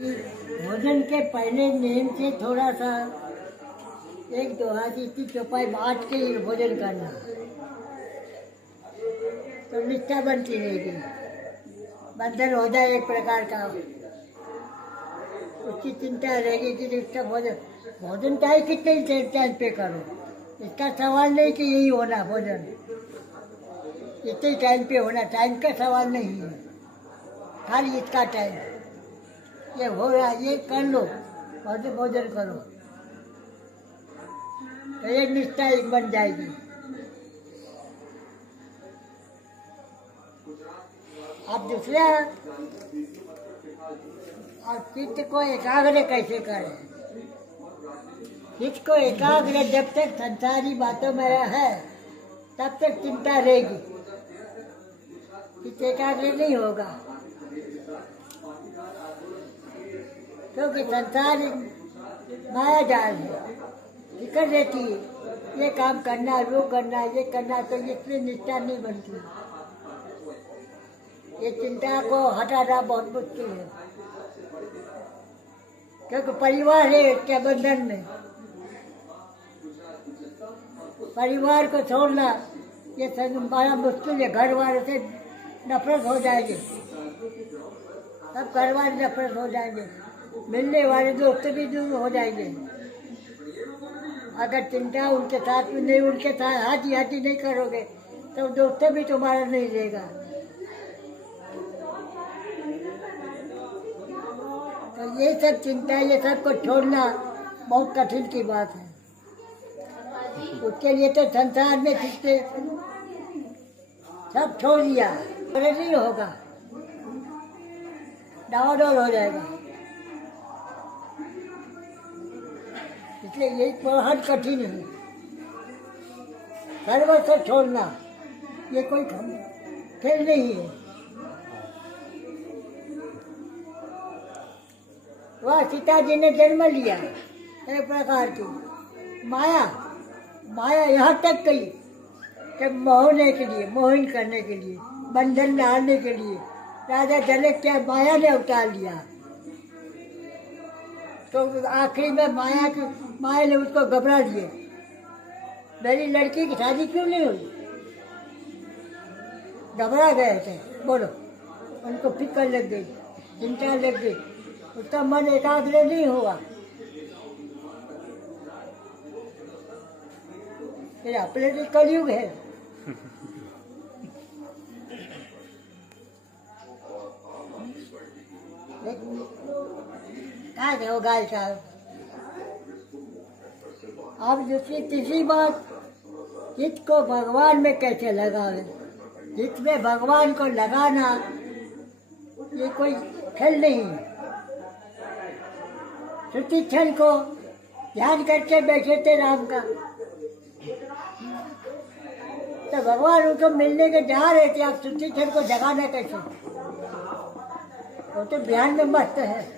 भोजन के पहले नियम से थोड़ा सा एक दो हाथ की चौपाई बांट के ही भोजन करना, तो निष्ठा बनती रहेगी। बंधन हो जाए एक प्रकार का, उसकी चिंता रहेगी कि उसका भोजन चाहे कितने टाइम पे करो, इसका सवाल नहीं कि यही होना भोजन इतने टाइम पे होना, टाइम का सवाल नहीं है, खाली इसका टाइम ये हो रहा ये कर लो और भोजन करो, तो ये निष्ठा एक बन जाएगी। आप दूसरा और चित्त को एकाग्र कैसे करें? चित्त को एकाग्र जब तक संसारी बातों में है तब तक चिंता रहेगी, चित्त एकाग्र नहीं होगा, क्योंकि संसार माया जाल है, फिक्र रहती है, ये काम करना वो करना ये करना, तो इसमें निष्ठा नहीं बनती। ये चिंता को हटाना बहुत मुश्किल है, क्योंकि परिवार है इसके बंधन में, परिवार को छोड़ना ये बड़ा मुश्किल है। घर वालों से नफरत हो जाएगी, सब घर वाले नफरत हो जाएंगे, मिलने वाले दोस्त भी दूर हो जाएंगे। अगर चिंता उनके साथ में नहीं, उनके साथ हाथी हाथी नहीं करोगे तो दोस्त भी तुम्हारा नहीं रहेगा। तो ये सब चिंता, ये सब को छोड़ना बहुत कठिन की बात है। उसके लिए तो संसार में फिरते सब छोड़ दिया, अरे नहीं होगा, डावाडोल हो जाएगा। इसलिए यही बहुत कठिन है, सर्वस्व छोड़ना ये कोई खेल नहीं है। वह सीता जी ने जन्म लिया एक प्रकार की माया यहाँ तक गई कि मोहने के लिए, मोहन करने के लिए, बंधन डालने के लिए राजा जनक क्या माया ने उतार लिया। तो आखिरी में माया ने उसको घबरा दिए, मेरी लड़की की शादी क्यों नहीं हुई, घबरा गए थे। बोलो, उनको फिक्र लग गई, चिंता लग गई, उसका मन एकाग्र नहीं हुआ। फिर अपने भी कलयुग है, क्या है गाय का। अब दूसरी तीसरी बात, चित्त को भगवान में कैसे लगावे। चित्त में भगवान को लगाना ये कोई खेल नहीं है। श्रुति क्षण को ध्यान करके बैठे थे राम का, तो भगवान उनको मिलने के जा रहे थे, आप श्रुति क्षण को जगाना कैसे? वो तो ध्यान में मस्त है।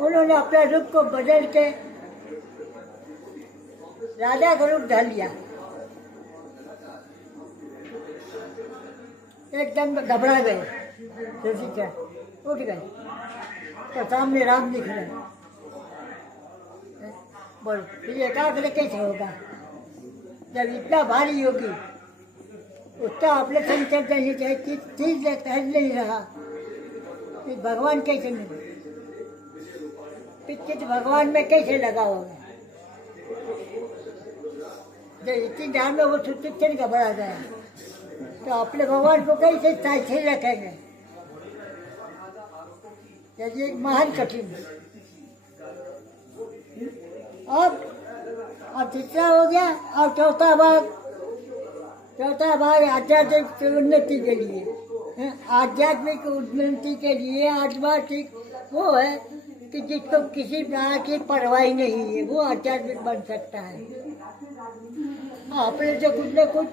उन्होंने अपने रूप को बदल के राजा का रूप ढाल लिया, एकदम घबरा गए, उठ गए, तो सामने राम दिख रहे। बोलो, ये एकाग्र कैसे होगा? जब इतना भारी होगी उसका अपने संचर नहीं चाहे, चीज टहल नहीं रहा, फिर भगवान कैसे मिले? चित्त भगवान में कैसे लगा होगा? जब इतनी ध्यान में वो चित्त घबरा गया, तो अपने भगवान को कैसे साइड रखेंगे? ये एक महान कठिन है। अब तीसरा हो गया, और चौथा भाग आध्यात्मिक उन्नति के लिए। आध्यात्मिक उन्नति के लिए आध्यात्मिक वो है कि जिसको किसी प्रकार की परवाह नहीं है, वो आध्यात्मिक बन सकता है। आपने जो कुछ न कुछ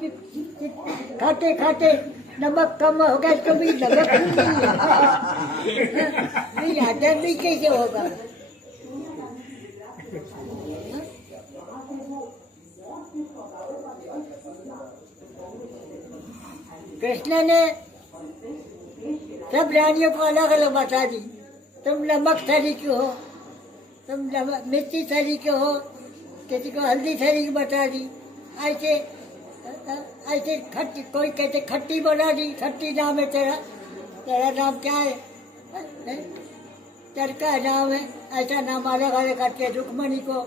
खाते खाते नमक कम हो गया तो भी नमक नहीं, आध्यात्मिक कैसे होगा? कृष्ण ने सब रानियों को अलग अलग बता दी, तुम नमक सरी के हो, तुम नमक मिर्ची सरी के हो, किसी को हल्दी सरी की बता दी, ऐसे ऐसे खट्टी, कोई कहते खट्टी बना दी, खट्टी नाम है तेरा, तेरा नाम क्या है? चरका नाम है, ऐसा नाम अलग अलग करके रुक्मणी को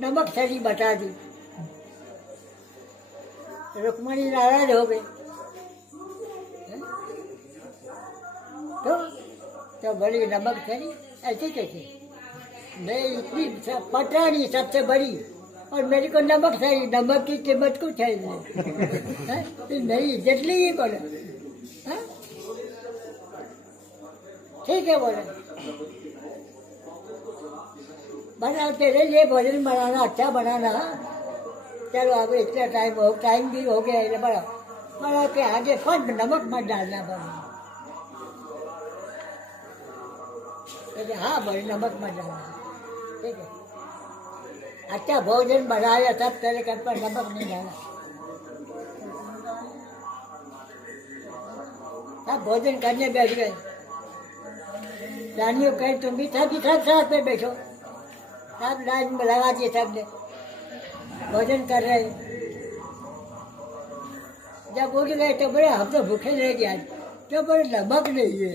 नमक सरी बता दी। रुक्मणी नाराज हो गई, तो बड़ी नमक सरी ऐसी कैसे? मैं इतनी पटरानी सबसे बड़ी और मेरे को नमक सरी, नमक की कीमत कुछ है नहीं, मेरी इज्जत ली बोले। ठीक है बोले, बनाओ, तेरे लिए भोजन बनाना, अच्छा बनाना। चलो अब इतना टाइम भी हो गया है, बड़ा के आगे फट नमक मत डालना बोले। हाँ बोले नमक मत डालना, ठीक है। अच्छा भोजन बनाया सब तेरे घर पर, नमक नहीं डाला। सब भोजन करने बैठ गए, रानियों कहे तुम भी सब साथ में बैठो, सब लाइन में लगा दिए, सबने भोजन कर रहे। जब उठ गए तो बोले हम तो भूखे रह गए, तो बोले नमक नहीं है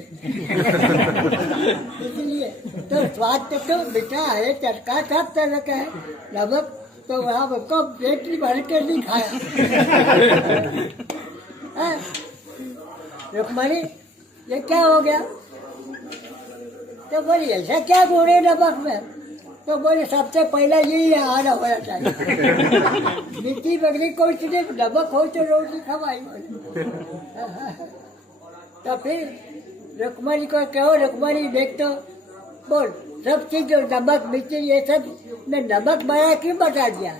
इसलिए तो स्वाद तो मीठा है, चटका सब तरह का है, नमक तो वहाँ को पेट भर के नहीं खाया। रुक्मणी ये क्या हो गया? तो बोली ऐसा क्या गुण है नमक में? तो बोले सबसे पहला यही आना होना चाहिए। मिट्टी बकरी कोई चीजें नमक हो तो रोटी खवाई। तो फिर रुक्मणी को कहो, रुक्मणी देख तो बोल, सब चीज जो नमक मिर्ची ये सब में नमक बड़ा क्यों बता दिया?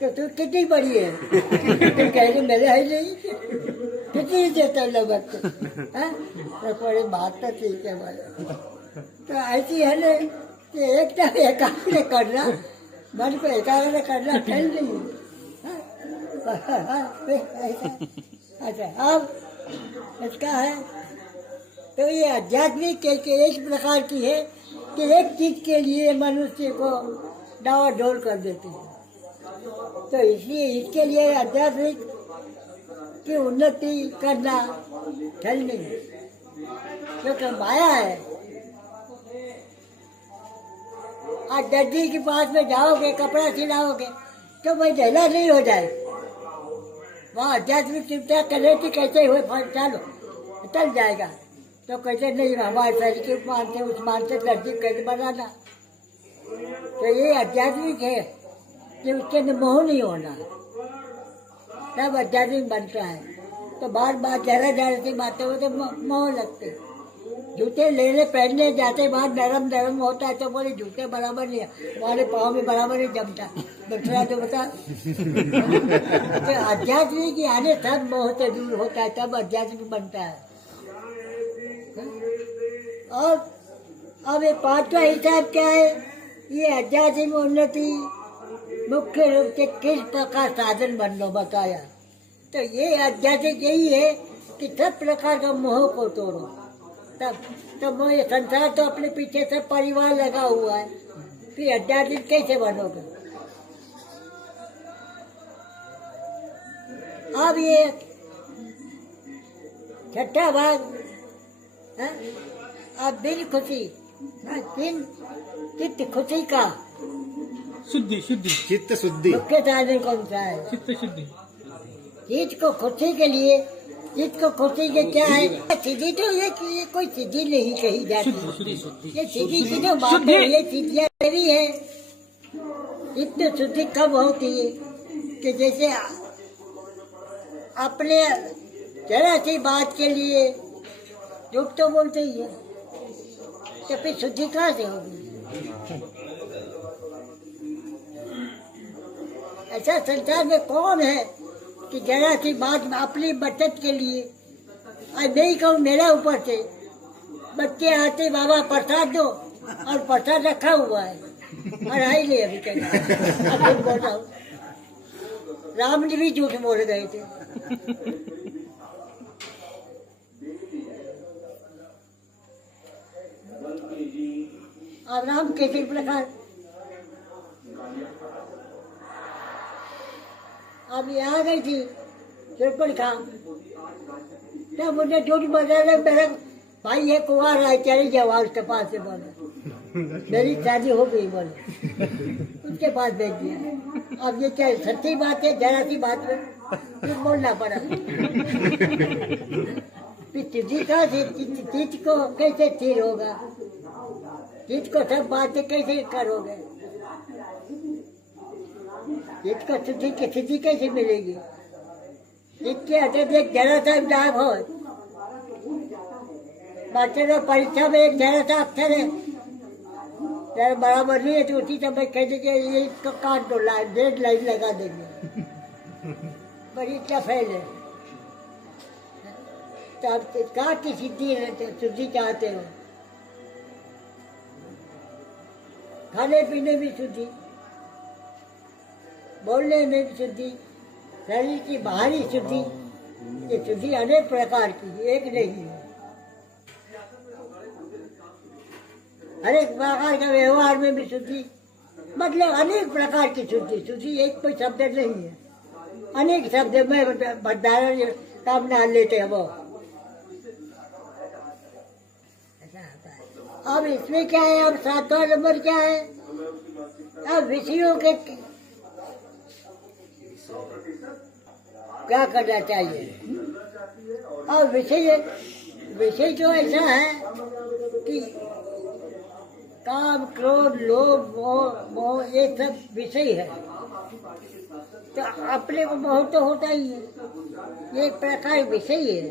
तो तू कितनी बड़ी है? तो कह रही मेरे है नहीं, कितनी देता नमक तो बड़ी बात तो ठीक है बोले। तो ऐसी है ना कि एकाग्र करना, मन को एकाग्र करना ठल नहीं। अच्छा अब इसका है तो ये आध्यात्मिक के एक प्रकार की है कि एक चीज के लिए मनुष्य को डावा डोल कर देते हैं। तो इसलिए इसके लिए आध्यात्मिक की उन्नति करना ठल नहीं, क्योंकि माया है। आज दर्जी के पास में जाओगे, कपड़ा सिलाओगे तो भाई ढीला नहीं हो जाए, वहाँ आध्यात्मिक चिंता करे कि कैसे हुए फल चलो चल जाएगा। तो कैसे नहीं, हमारे शरीर के मान से उस मान से दर्जी कैसे बनाना। तो ये आध्यात्मिक है कि उसके अंदर मोह नहीं होना, तब आध्यात्मिक बनता है। तो बार बार जरा जरा सी बातें होते मोह लगते। जूते लेने पहनने जाते बाद नरम नरम होता है तो बोले जूते बराबर नहीं है, हमारे पाँव में बराबर नहीं जमता, दूसरा तो बता। तो आध्यात्मिक यानी सब मोह से दूर होता है, तब आध्यात्मिक बनता है। और अब ये पांचवा हिसाब क्या है? ये आध्यात्मिक उन्नति मुख्य रूप से किस प्रकार साधन बन लो बताया। तो ये आध्यात्मिक यही है कि सब प्रकार का मोह को तोड़ो। तब तो मोह, संसार तो अपने पीछे सब परिवार लगा हुआ है, फिर आध्यात्मिक कैसे बनोगे? अब ये छठा भाग है, अब दिन खुशी, दिन चित्त खुशी का शुद्धि, शुद्धि, चित्त शुद्धि मुख्य साधन कौन सा है? चित्त शुद्धि। चित्त को खुशी के लिए, चित्त को खुशी के क्या है? सिद्धि तो ये कोई सिद्धि नहीं कही जाती, ये सिद्धि की जो बात है ये सिद्धियाँ भी है। चित्त शुद्धि कब होती है कि जैसे अपने जरा सी बात के लिए झूठ तो बोलते ही है, तो फिर शुद्धि कहाँ से होगी? ऐसा संसार में कौन है कि जरा सी बात अपनी बचत के लिए, आज नहीं कहूँ मेरा ऊपर से बच्चे आते बाबा प्रसाद दो, और प्रसाद रखा हुआ है और आई नहीं अभी तक। बोल रहा हूँ, राम जी भी झूठ बोल गए थे। अब राम किसी प्रकार अब ये आ गई थी तिरपन खान, तब मुझे झूठ बताया मेरा भाई ये कुंवार है, चले जाओ उसके पास से बोले मेरी शादी हो गई बोले, उसके पास भेज दिया। अब ये क्या सच्ची बात है, जरा सी बात में फिर बोलना पड़ा। चिट्ठी का चीज को कैसे स्थिर होगा, चीज को सब बातें कैसे करोगे, चीज को स्थिति कैसे मिलेगी। इसके अतिरिक्त एक जरा सा इम्तिहान हो, बच्चे को परीक्षा में एक जरा सा अक्षर है जरा बराबर नहीं है तो उसी समय कह देंगे ये इसको काट दो, लाइन 1.5 लाइन लगा देंगे, बड़ी क्या फैल है। तो आप कहाँ की शुद्धि चाहते हो, खाने पीने में शुद्धि, बोलने में भी शुद्धि, शरीर की बाहरी शुद्धि, ये शुद्धि अनेक प्रकार की, एक नहीं है। अनेक प्रकार का व्यवहार में भी शुद्धि, मतलब अनेक प्रकार की शुद्धि। शुद्धि एक कोई शब्द नहीं है, अनेक शब्द में भंडारण काम डाल लेते हैं वो। अब इसमें क्या है, अब 7वां नंबर क्या है, अब विषयों के क्या करना चाहिए। अब विषय तो ऐसा है कि काम क्रोध लोभ मोह ये सब विषय है, तो अपने को मोह तो होता ही है, ये एक प्रकार विषय है।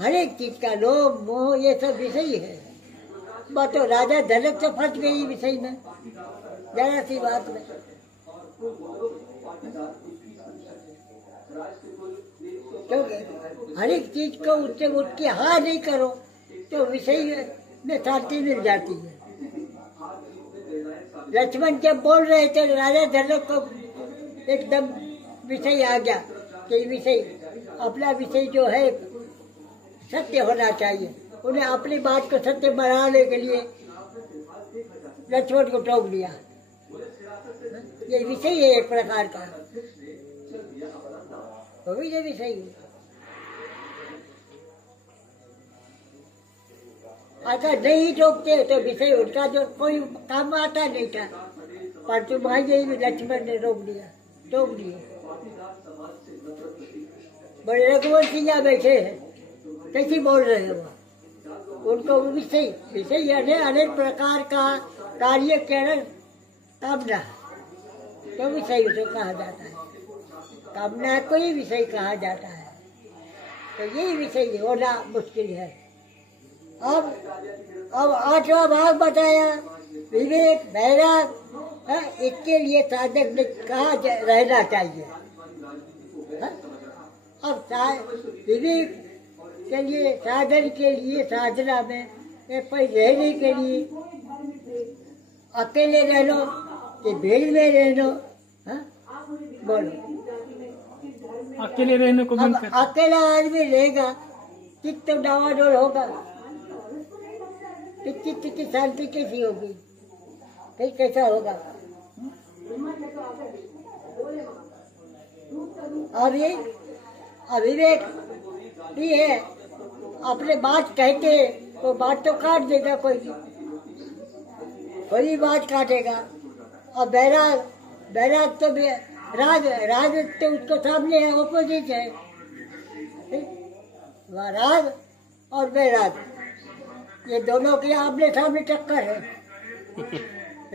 हर एक चीज का लोभ मोह ये सब विषय है। बात तो राजा जनक तो फंस गई विषय में, जरा सी बात में। क्योंकि हर एक चीज को उससे उठ के हाँ नहीं करो तो विषय में शांति मिल जाती है। लक्ष्मण जब बोल रहे थे राजा जनक को एकदम विषय आ गया कि विषय अपना विषय जो है सत्य होना चाहिए। उन्हें अपनी बात को सत्य बनाने के लिए लक्ष्मण को टोक दिया। ये विषय है एक प्रकार का, वो भी ये विषय है। अगर नहीं टोकते तो विषय उनका जो कोई काम आता नहीं था, पर तुम्हारे लक्ष्मण ने रोक दिया, टोक दिया। बड़े रघुवर सिंह बैठे हैं, कैसे बोल रहे हैं वो, उनको विषय यानी अनेक प्रकार का कार्य केवल कामना तो विषय उसे कहा जाता है, कामना को ही विषय कहा जाता है। तो यही विषय होना मुश्किल है। अब 8वां भाग बताया विवेक वैराग, इसके लिए साधक ने कहा रहना चाहिए। अब विवेक के लिए साधन के लिए साधना में कोई रहने के लिए अकेले रह लो कि भीड़ में रह लो, बोलो। अकेले रहने को मन करता है। अकेला आदमी रहेगा चित्त तो डावाडोल होगा, तो चित्त की शांति कैसी होगी, कैसा होगा। और ये अविवेक भी है, अपने बात कहते तो बात तो काट देगा, कोई बात काटेगा। और बैराग तो राग तो उसको सामने है, ऑपोजिट है। राग और बैराग ये दोनों की आमने सामने टक्कर है।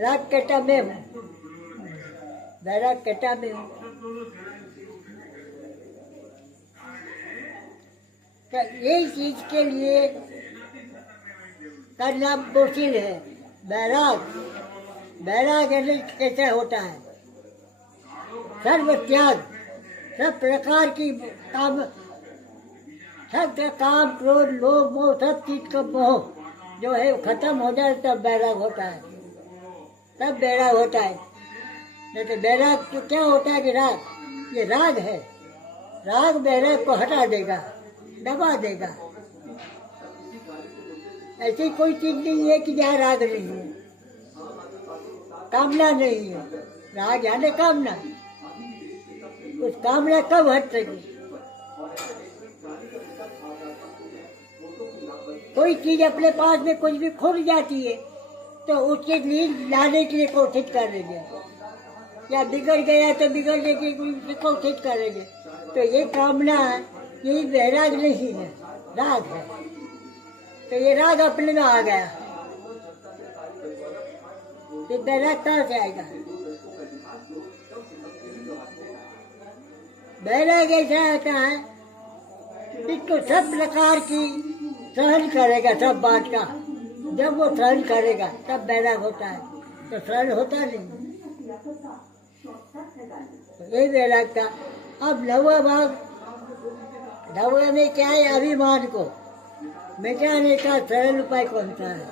राग कहता मैं हूँ, बैराग कहता मैं हूँ। तो यही चीज के लिए करना मुश्किल है। बैराग कैसे होता है, सर्व त्याग, सब प्रकार की काम, सब काम क्रोध लोभ मोह सब चीज का मोह जो है खत्म हो जाए तब बैराग होता है, तब बैराग होता है। नहीं तो बैराग तो क्या होता है कि राग, ये राग है, राग बैराग को हटा देगा, दबा देगा। ऐसी कोई चीज नहीं है कि जहाँ राग नहीं है, कामना नहीं है, राग यानी कामना। उस कामना कब हट सकी? कोई चीज अपने पास में कुछ भी खुल जाती है तो उसके लिए लाने के लिए कोशिश करेंगे, या बिगड़ गया तो बिगड़ने की कोशिश करेंगे। तो ये कामना है, यही वैराग नहीं है, राग है। तो ये राग अपने में आ गया, ये वैराग कहाँ से आएगा? वैराग ऐसा आता है इसको सब प्रकार की सहन करेगा, सब बात का। जब वो सहन करेगा तब वैराग होता है, तो सहन होता नहीं। ये वैराग का। अब नवा भाग, नवा में क्या है? अभिमान को मिटाने का सरल उपाय कौन सा है?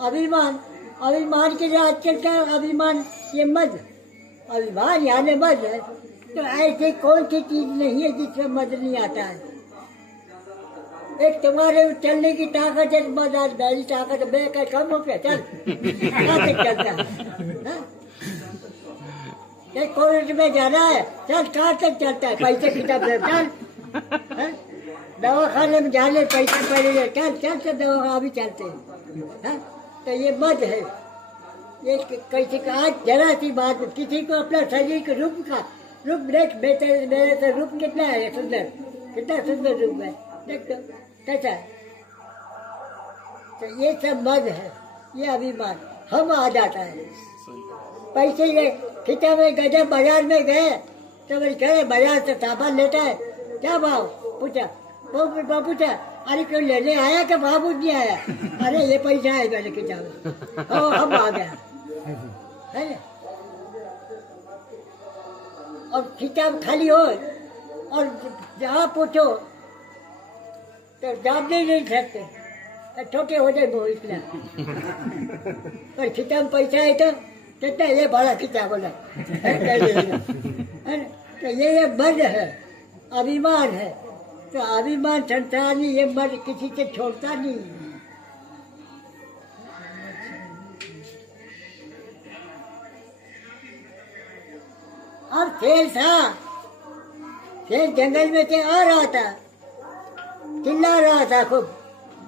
अभिमान। अभिमान के लिए आजकल का अभिमान ये मद, अभिमान यानी मद है। तो ऐसी कौन सी चीज नहीं है जिसमें मद नहीं आता है? एक तुम्हारे चलने की ताकत है, मदद मेरी ताकत बेकर कम हो गया, चल कहाँ तक चलता है? कॉलेज में जाना है, चल कहाँ तक चलता है? पैसे किताब दे, चल दवा खाने में जाने पैसे पड़े, चल चल से दवा अभी चलते हैं। तो ये मद है। ये किसी का आज जरा सी बात, किसी को अपना शरीर के रूप का रूप देख, मेरे से रूप कितना है सुंदर, कितना सुंदर रूप है, देख तो कैसा है। तो ये सब मद है, ये अभिमान हम आ जाता है। पैसे ये खिंचा में गजब बाजार में गए तो बोले कहे बाजार से सामान लेता है, क्या भाव पूछा? वो पूछा, अरे क्यों लेने आया क्या? भाव नहीं आया। अरे ये पैसा है मैंने खिंचा में, हम आ गया है ना। और किताब खाली हो और जहाँ पूछो तो जवाब नहीं सकते, छोटे हो जाए वो इतना। पर किताब पैसा है तो कितना ये बड़ा किताब बोला है। तो ये मद है, अभिमान है। तो अभिमान संसार नहीं, ये मद किसी से छोड़ता नहीं। अब शेर था, शेर जंगल में से आ रहा था, चिल्ला रहा था, खूब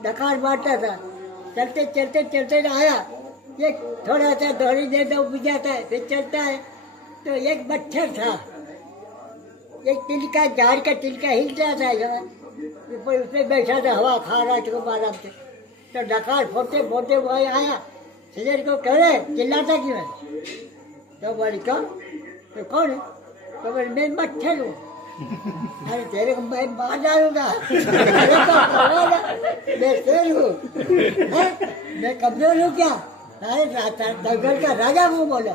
डकार मारता था। चलते चलते चलते आया, ये थोड़ा सा दौड़ी देर तो बुझ जाता है, फिर चलता है। तो एक मच्छर था, एक तिलका, झाड़ का तिलका हिल रहा था, उसमें बैठा था, हवा खा रहा था खूब आराम से। तो डकार फोड़ते फोड़ते वो आया, शेर को कह रहे चिल्लाता क्यों है? तो बोली कौन? तो कौन है? तो बोले मैं मच्छर हूँ। अरे तेरे को मैं मार डालूंगा, मैं शेर हूँ, मैं कमजोर हूँ क्या? अरे जंगल का राजा हूँ बोला।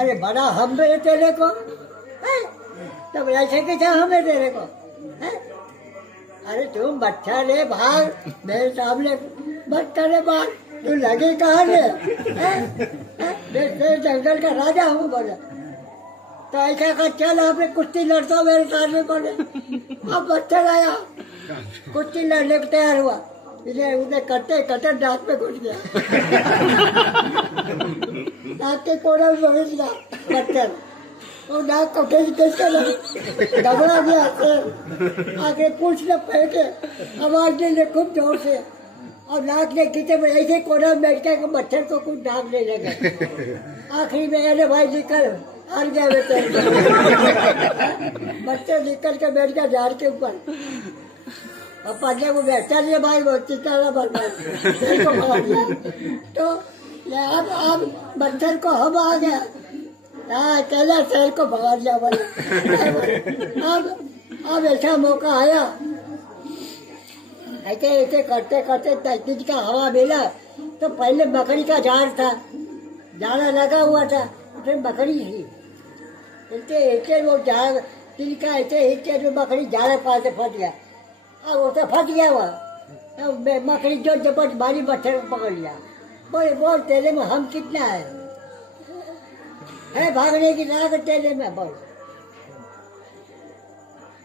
अरे बड़ा हम है तेरे को, तब ऐसे कैसा हम है तेरे को? अरे तुम मच्छर है, भाग मेरे सामने मच्छर है, भाग, तू लगे कहाँ है? मैं जंगल का राजा हूँ बोला। तो ऐसा का चल आपने कुश्ती लड़ता मेरे सामने बोले। अब मच्छर आया, कुश्ती लड़ने को तैयार हुआ, इसे उसे करते करते दांत में घुस गया, दांत के कोने में घुस गया मच्छर। वो नाक को खींच खींच के घबरा गया, आगे पूछ न फेंके, आवाज देने खूब जोर से, और नाक ने खींचे में ऐसे कोना में बैठ के मच्छर को कुछ ढांकने लगा। आखिरी में अरे भाई निकल, हार गया बेटे। मच्छर निकल के बैठ गया झाड़ के ऊपर, और पढ़ने को बैठा नहीं भाई, वो चिल्लाना बन गया। तो अब मच्छर को हम आ गया, कहला शेर को भगा दिया बोले। अब ऐसा मौका आया, ऐसे ऐसे करते करते तजदीद का हवा मिला। तो पहले बकरी का झाड़ था, झाड़ा लगा हुआ था, उसमें बकरी थी, ऐसे ऐसे वो झाड़ तिल का ऐसे ऐसे जो बकरी झाड़ा पास से फंस गया। अब वो तो फंस गया हुआ, बकरी जो जबरदस्त भारी मच्छर को पकड़ लिया। बोले बोल तेरे में हम कितना है भागने की ताकत तेरे में? बोल।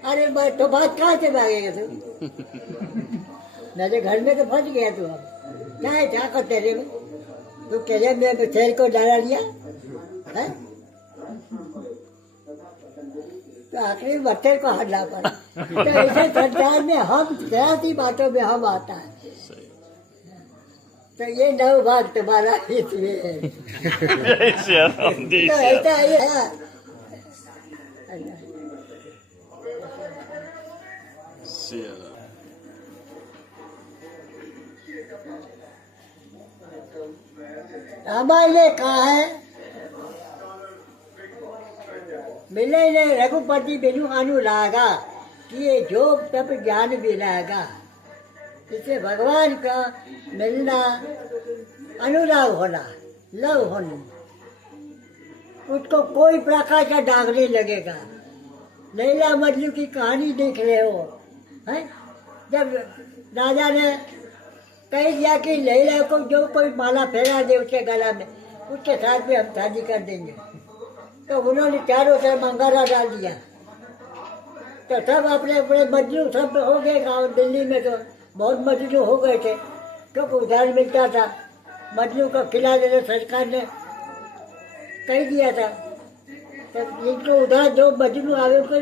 अरे तो बात कहाँ से भागेगा तू? मेरे घर में तो फंस गया तू, अब क्या है ताकत तेरे में? तू कह रहा मैं शेर को डरा लिया है, तो आखिरी बच्चे को हटना पड़ा। तो ऐसे संसार में हम सी बातों में हम आता है। तो ये 9 भाग तुम्हारा इसमें है। तो ऐसा ही है। रामायण ने कहा है, मिले ने रघुपति बिनु अनुरागा, किए जो तब ज्ञान विरागा। इससे भगवान का मिलना, अनुराग होना, लव होना, उसको कोई प्रकार का दाग नहीं लगेगा। लैला मजनू की कहानी देख रहे हो, हैं? जब राजा ने कह दिया कि लैला को जो कोई माला फैला दे उसके गला में, उसके साथ में हम शादी कर देंगे, तो उन्होंने चारों तरफ अंगारा डाल दिया। तो सब अपने अपने मजनू सब हो गए गाँव दिल्ली में, तो बहुत मजनू हो गए थे, क्योंकि उधार मिलता था। मजनू को खिला देने सरकार ने कह दिया था। तो इनको उधार जो मजनू आगे उनको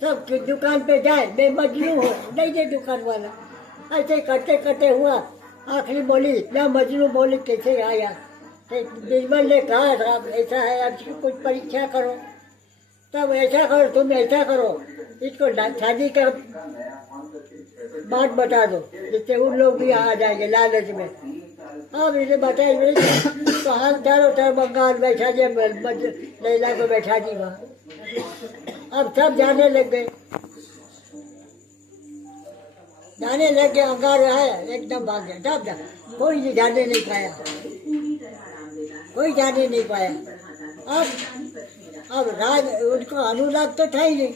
सब दुकान पे जाए, मैं मजनू हूँ, नहीं दे दुकान वाला। ऐसे करते करते हुआ आखिरी बोली, इतना मजनू बोली कैसे आया। तो बीरबल ने कहा था ऐसा है, अब इसकी कुछ परीक्षा करो, तब ऐसा करो, तुम ऐसा करो, इसको शादी का बात बता दो, जिससे उन लोग भी आ जाएंगे लालच में। अब इसे बताइए तो हम चारों तरफ बंगाल बैठा दिया, लैला को बैठा दी वहाँ। अब सब जाने लग गए, जाने लग गए, अंगार आया एकदम भाग गया, सब जा, कोई जाने नहीं पाया, कोई जाने नहीं पाया। अब राज उनको अनुराग तो था ही नहीं,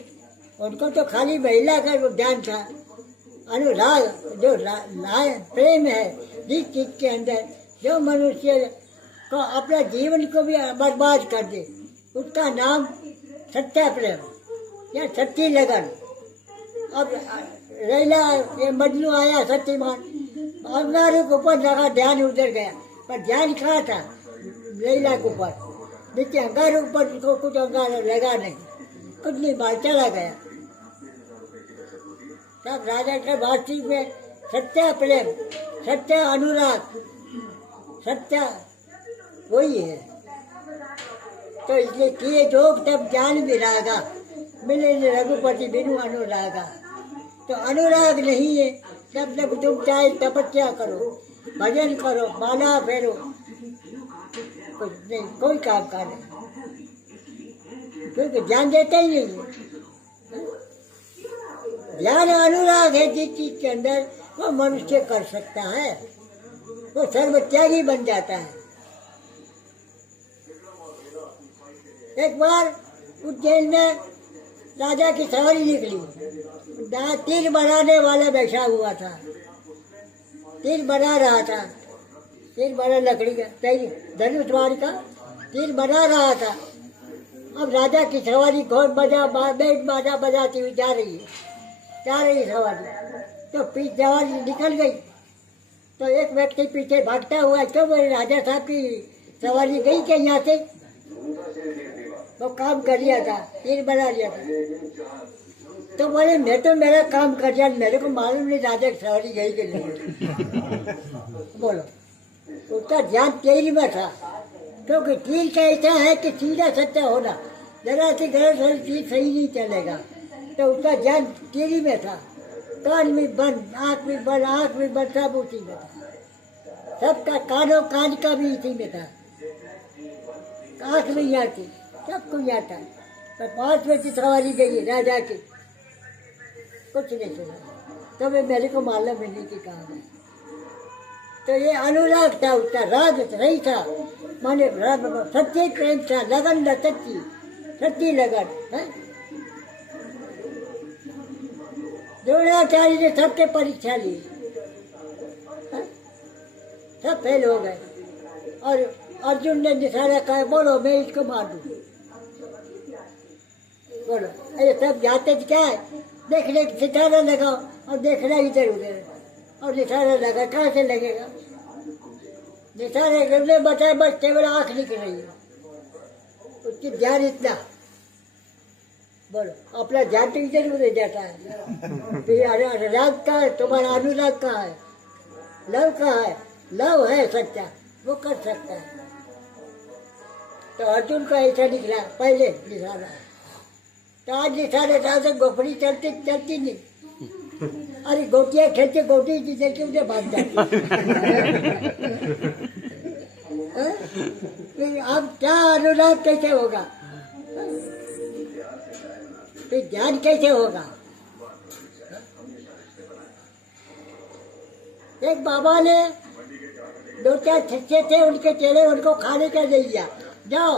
उनको तो खाली महिला का ध्यान था। अनुराग जो प्रेम है जिस चीज के अंदर, जो मनुष्य को अपना जीवन को भी बर्बाद कर दे, उसका नाम सच्चा प्रेम या सच्ची लगन। अब लैला ये मजनू आया शक्तिमान, अंगारों के ऊपर लगा, ध्यान उधर गया, पर ध्यान कहाँ था लैला के ऊपर, नीचे अंगारों के ऊपर को कुछ अंगार लगा नहीं, कुछ नहीं, बात चला गया। तब राजा के बातचीत में सच्चा प्रेम, सच्चा अनुराग, सच्चा वही है। तो इसलिए किए जोग तब ज्ञान विरागा, मिले रघुपति बिनु अनुरागा। तो अनुराग नहीं है, जब तक तुम चाहे तपस्या करो, भजन करो, माला फेरो, कुछ नहीं, कोई काम का नहीं, क्योंकि ध्यान देता ही नहीं है। ध्यान अनुराग है जिस चीज के अंदर, वो मनुष्य कर सकता है, वो सर्वत्यागी बन जाता है। एक बार उज्जैन में राजा की सवारी निकली, तीर बनाने वाला बैठा हुआ था, तीर बना रहा था, तीर बना लकड़ी का, धनुष मार का तीर बना रहा था। अब राजा की सवारी घोड़ बेट बाजा बजाती हुई जा रही सवारी, तो पीछे सवारी निकल गई। तो एक व्यक्ति पीछे भागता हुआ, क्यों बोले राजा साहब की सवारी गई क्या यहाँ से? वो काम कर लिया था, तीर बना लिया था। तो बोले मैं तो मेरा काम कर दिया, मेरे को मालूम नहीं राजा की सवारी गई कि नहीं। बोलो, उसका ध्यान तीर में था, क्योंकि तीर का ऐसा है कि सीधा सच्चा होना, जरा से गलत चीज सही नहीं चलेगा। तो उसका ध्यान तीर में था, कान भी बंद, आँख भी बंद, आँख भी बंद, सब उसी में था, सबका कान का भी इसी में था, आँख भी यहाँ थी, सब कुछ यहाँ था। तो 5 बजे की सवारी गई राजा की, कुछ नहीं सुना, तो वे मेरे को मालूम नहीं कि कहाँ है। तो ये अनुराग था, उसका राग नहीं था, माने सच्चे प्रेम था, लगन न सच्ची लगन है। द्रोणाचार्य ने सबके परीक्षा ली, सब फेल हो गए, और अर्जुन ने निशाना कहा, बोलो मैं इसको मार दूँ, बोलो। अरे सब जाते क्या है, देखने सितारा लगाओ और देखना इधर उधर, और निशाना लगा, कहाँ से लगेगा? निशाने गिरने बचाए बस केवल आंख निकल रही है, उसकी ध्यान इतना। बोलो अपना ध्यान तो इधर उधर जाता है। फिर अनुराग का है, तुम्हारा अनुराग का है, लव का है, लव है सच्चा, वो कर सकता है। तो अर्जुन का ऐसा निकला पहले निशाना, तो आज निशाने से गोपड़ी चलती चलती नहीं। अरे गोटियां खेलते गोटी की देख के मुझे भाग जाती। फिर अब क्या अनुराग कैसे होगा, फिर ध्यान कैसे होगा। एक बाबा ने 2-4 शिष्य थे, उनके चेले उनको खाने का दे दिया, जाओ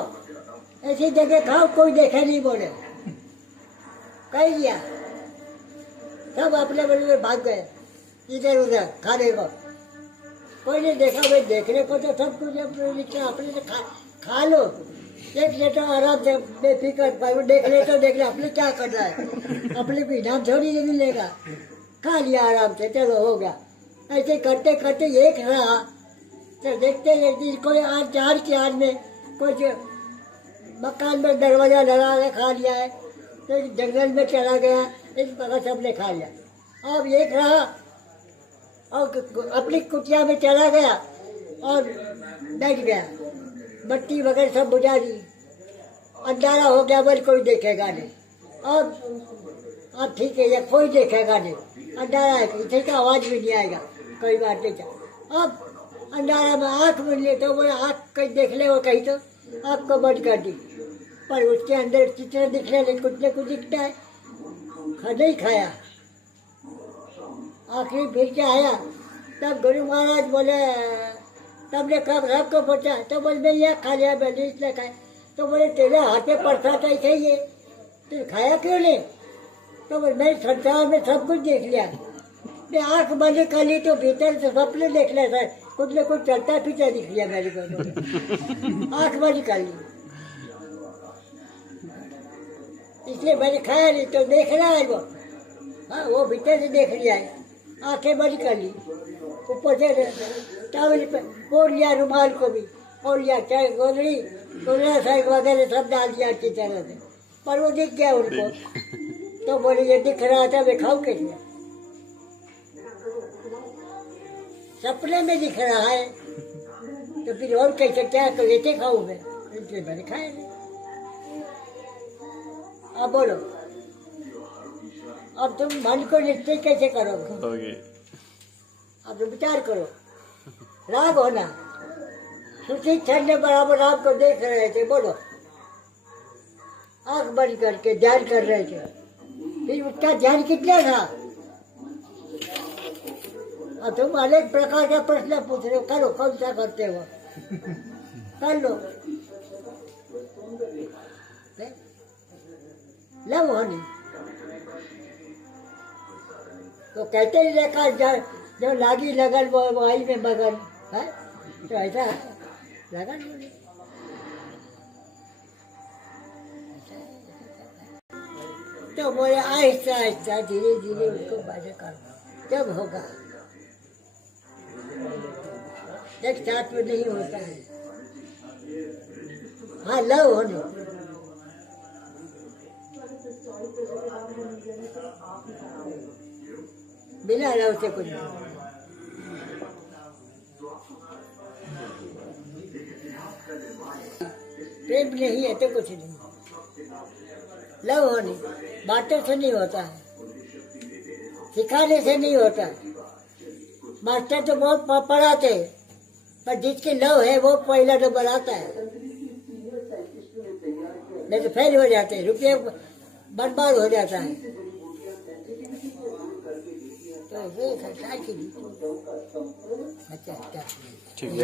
ऐसी जगह खाओ, कोई देखा नहीं बोले, कह दिया। सब अपने बड़े में भाग गए इधर उधर खाने को, कोई नहीं देखा। भाई देखने को तो सब कुछ अपने से खा लो, देख ले तो आराम से बेफिक्र, देख ले तो देख ले, अपने क्या करना है, अपने को इनाम थोड़ी नहीं मिलेगा। खा लिया आराम से, चलो हो गया। ऐसे करते करते एक रहा, तो देखते देखते कोई आज 4 की आज में कुछ मकान में दरवाजा लगा के खा लिया है, तो जंगल में चला गया, इस प्रकार सबने खा लिया। अब एक रहा और अपनी कुटिया में चला गया और बैठ गया, बत्ती वगैरह सब बुझा दी, अंधारा हो गया, बस कोई देखेगा नहीं। अब ठीक है, या कोई देखेगा नहीं, अंधारा है, किसी का आवाज भी नहीं आएगा, कोई बात नहीं था। अब अंधारा में आँख मिले तो बोले आँख कहीं देख ले, वो कहीं तो आँख को बंद कर दी, पर उसके अंदर चित्र दिख रहे, कुछ न कुछ दिखता है। नहीं खाया, आखिरी फिर के आया, तब गुरु महाराज बोले, तब ने कब सबको पूछा, तो बोले मैं यह खा लिया, मैंने इसलिए खाया। तो बोले तेरे हाथ में प्रसाद ऐसा ही है, तो खाया क्यों नहीं। तो बोले मैं संसार में सब कुछ देख लिया, मैं आँख बंद कर ली तो भीतर से सपने देख लिया सर, कुछ न कुछ चलता पीछा दिख लिया मेरे को, आँख बंद कर ली, इसलिए मैंने खाया नहीं। तो देख रहा है वो, हाँ वो भीतर से देख लिया है, आंखें बंद कर ली, ऊपर से टावल पे ओढ़ लिया, रुमाल को भी ओढ़ लिया, चाहे गोदड़ी गोदड़ा साइड वगैरह सब डाल दिया अच्छी तरह से, पर वो दिख गया उनको। तो बोले ये दिख रहा था, मैं खाऊं कैसे, सपने में दिख रहा है, तो फिर और कैसे क्या कैसे खाऊं मैं, इसलिए मैंने खाया नहीं। अब बोलो, अब तुम मन को निश्चय कैसे करोगे, अब तुम विचार करो। राग होना, सुशी क्षण ने बराबर आपको देख रहे थे, बोलो आंख बंद करके ध्यान कर रहे थे, फिर उसका ध्यान कितना था। अब तुम अनेक प्रकार का प्रश्न पूछ रहे हो, करो, कौन सा करते हो कर लो। लव होनी तो कहते ही देखा, जो लागी लगन वो आई में मगन है, तो ऐसा लगन बोले। तो बोले आहिस्ता आहिस्ता धीरे धीरे उसको बाजे करो, जब होगा, एक साथ में नहीं होता है। हाँ लव होने, बिना लव से कुछ नहीं। प्रेम नहीं है तो कुछ नहीं। लव होनी बातों से नहीं होता है, सिखाने से नहीं होता। मास्टर तो बहुत पढ़ाते, पर जिसकी लव है वो पहला तो बनाता है, नहीं तो फेल हो जाते हैं, रुपये बर्बाद हो जाता है। तो ये संसार की अच्छा